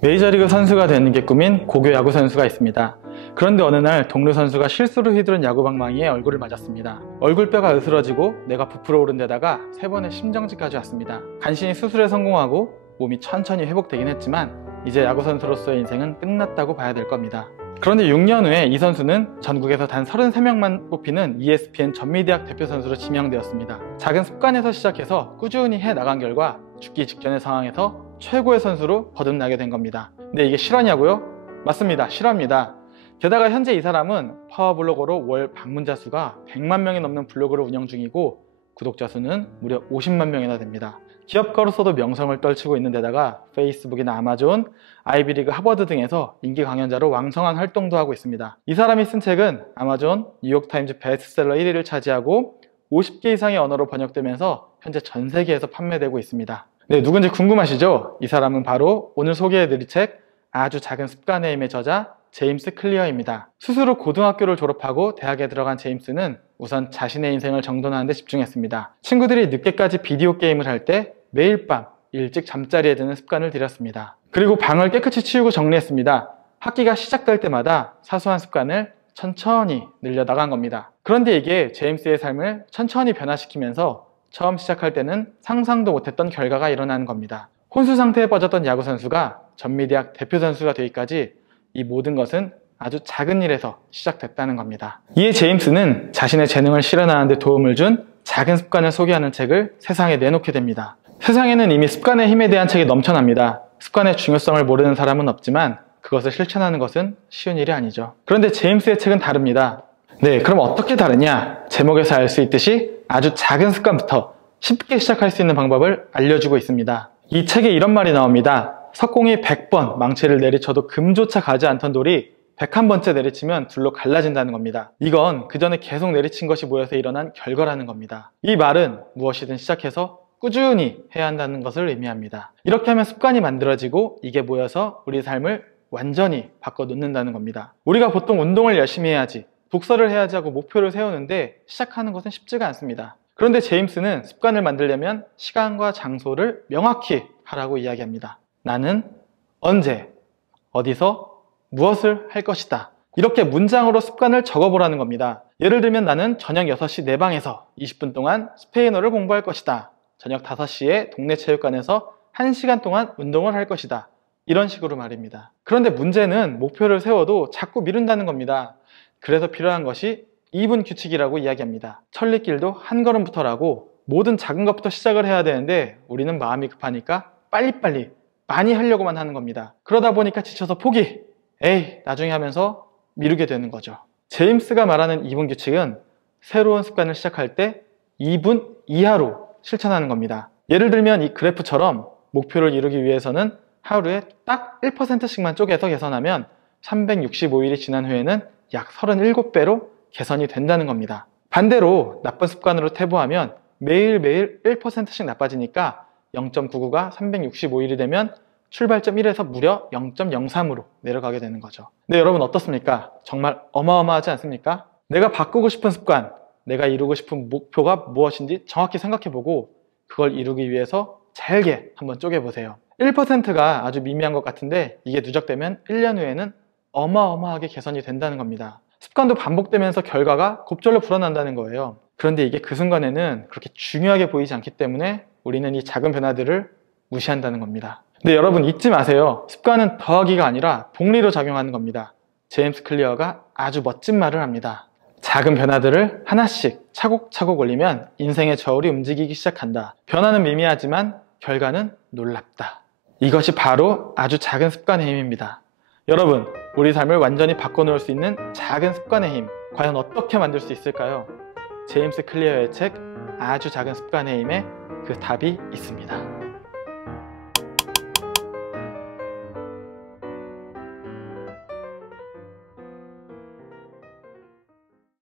메이저리그 선수가 되는 게 꿈인 고교 야구 선수가 있습니다. 그런데 어느 날 동료 선수가 실수로 휘두른 야구방망이에 얼굴을 맞았습니다. 얼굴뼈가 으스러지고 뇌가 부풀어 오른 데다가 3번의 심정지까지 왔습니다. 간신히 수술에 성공하고 몸이 천천히 회복되긴 했지만 이제 야구 선수로서의 인생은 끝났다고 봐야 될 겁니다. 그런데 6년 후에 이 선수는 전국에서 단 33명만 뽑히는 ESPN 전미대학 대표 선수로 지명되었습니다. 작은 습관에서 시작해서 꾸준히 해나간 결과 죽기 직전의 상황에서 최고의 선수로 거듭나게 된 겁니다. 근데 이게 실화냐고요? 맞습니다. 실화입니다. 게다가 현재 이 사람은 파워블로거로 월 방문자 수가 100만 명이 넘는 블로그를 운영 중이고 구독자 수는 무려 50만 명이나 됩니다. 기업가로서도 명성을 떨치고 있는 데다가 페이스북이나 아마존, 아이비리그, 하버드 등에서 인기 강연자로 왕성한 활동도 하고 있습니다. 이 사람이 쓴 책은 아마존, 뉴욕타임즈 베스트셀러 1위를 차지하고 50개 이상의 언어로 번역되면서 현재 전 세계에서 판매되고 있습니다. 네, 누군지 궁금하시죠? 이 사람은 바로 오늘 소개해드릴 책 아주 작은 습관의 힘의 저자 제임스 클리어입니다. 스스로 고등학교를 졸업하고 대학에 들어간 제임스는 우선 자신의 인생을 정돈하는 데 집중했습니다. 친구들이 늦게까지 비디오 게임을 할 때 매일 밤 일찍 잠자리에 드는 습관을 들였습니다. 그리고 방을 깨끗이 치우고 정리했습니다. 학기가 시작될 때마다 사소한 습관을 천천히 늘려나간 겁니다. 그런데 이게 제임스의 삶을 천천히 변화시키면서 처음 시작할 때는 상상도 못했던 결과가 일어나는 겁니다. 혼수 상태에 빠졌던 야구 선수가 전미대학 대표 선수가 되기까지 이 모든 것은 아주 작은 일에서 시작됐다는 겁니다. 이에 제임스는 자신의 재능을 실현하는 데 도움을 준 작은 습관을 소개하는 책을 세상에 내놓게 됩니다. 세상에는 이미 습관의 힘에 대한 책이 넘쳐납니다. 습관의 중요성을 모르는 사람은 없지만 그것을 실천하는 것은 쉬운 일이 아니죠. 그런데 제임스의 책은 다릅니다. 네, 그럼 어떻게 다르냐? 제목에서 알 수 있듯이 아주 작은 습관부터 쉽게 시작할 수 있는 방법을 알려주고 있습니다. 이 책에 이런 말이 나옵니다. 석공이 100번 망치를 내리쳐도 금조차 가지 않던 돌이 101번째 내리치면 둘로 갈라진다는 겁니다. 이건 그 전에 계속 내리친 것이 모여서 일어난 결과라는 겁니다. 이 말은 무엇이든 시작해서 꾸준히 해야 한다는 것을 의미합니다. 이렇게 하면 습관이 만들어지고 이게 모여서 우리 삶을 완전히 바꿔놓는다는 겁니다. 우리가 보통 운동을 열심히 해야지, 독서를 해야지 하고 목표를 세우는데 시작하는 것은 쉽지가 않습니다. 그런데 제임스는 습관을 만들려면 시간과 장소를 명확히 하라고 이야기합니다. 나는 언제, 어디서, 무엇을 할 것이다. 이렇게 문장으로 습관을 적어보라는 겁니다. 예를 들면 나는 저녁 6시 내 방에서 20분 동안 스페인어를 공부할 것이다. 저녁 5시에 동네 체육관에서 1시간 동안 운동을 할 것이다. 이런 식으로 말입니다. 그런데 문제는 목표를 세워도 자꾸 미룬다는 겁니다. 그래서 필요한 것이 2분 규칙이라고 이야기합니다. 천리길도 한 걸음부터라고 모든 작은 것부터 시작을 해야 되는데 우리는 마음이 급하니까 빨리빨리 많이 하려고만 하는 겁니다. 그러다 보니까 지쳐서 포기! 에이, 나중에 하면서 미루게 되는 거죠. 제임스가 말하는 2분 규칙은 새로운 습관을 시작할 때 2분 이하로 실천하는 겁니다. 예를 들면 이 그래프처럼 목표를 이루기 위해서는 하루에 딱 1%씩만 쪼개서 개선하면 365일이 지난 후에는 약 37배로 개선이 된다는 겁니다. 반대로 나쁜 습관으로 퇴보하면 매일매일 1%씩 나빠지니까 0.99가 365일이 되면 출발점 1에서 무려 0.03으로 내려가게 되는 거죠. 네, 여러분 어떻습니까? 정말 어마어마하지 않습니까? 내가 바꾸고 싶은 습관, 내가 이루고 싶은 목표가 무엇인지 정확히 생각해보고 그걸 이루기 위해서 잘게 한번 쪼개보세요. 1%가 아주 미미한 것 같은데 이게 누적되면 1년 후에는 어마어마하게 개선이 된다는 겁니다. 습관도 반복되면서 결과가 곱절로 불어난다는 거예요. 그런데 이게 그 순간에는 그렇게 중요하게 보이지 않기 때문에 우리는 이 작은 변화들을 무시한다는 겁니다. 근데 여러분 잊지 마세요. 습관은 더하기가 아니라 복리로 작용하는 겁니다. 제임스 클리어가 아주 멋진 말을 합니다. 작은 변화들을 하나씩 차곡차곡 올리면 인생의 저울이 움직이기 시작한다. 변화는 미미하지만 결과는 놀랍다. 이것이 바로 아주 작은 습관의 힘입니다. 여러분, 우리 삶을 완전히 바꿔놓을 수 있는 작은 습관의 힘, 과연 어떻게 만들 수 있을까요? 제임스 클리어의 책 아주 작은 습관의 힘에 그 답이 있습니다.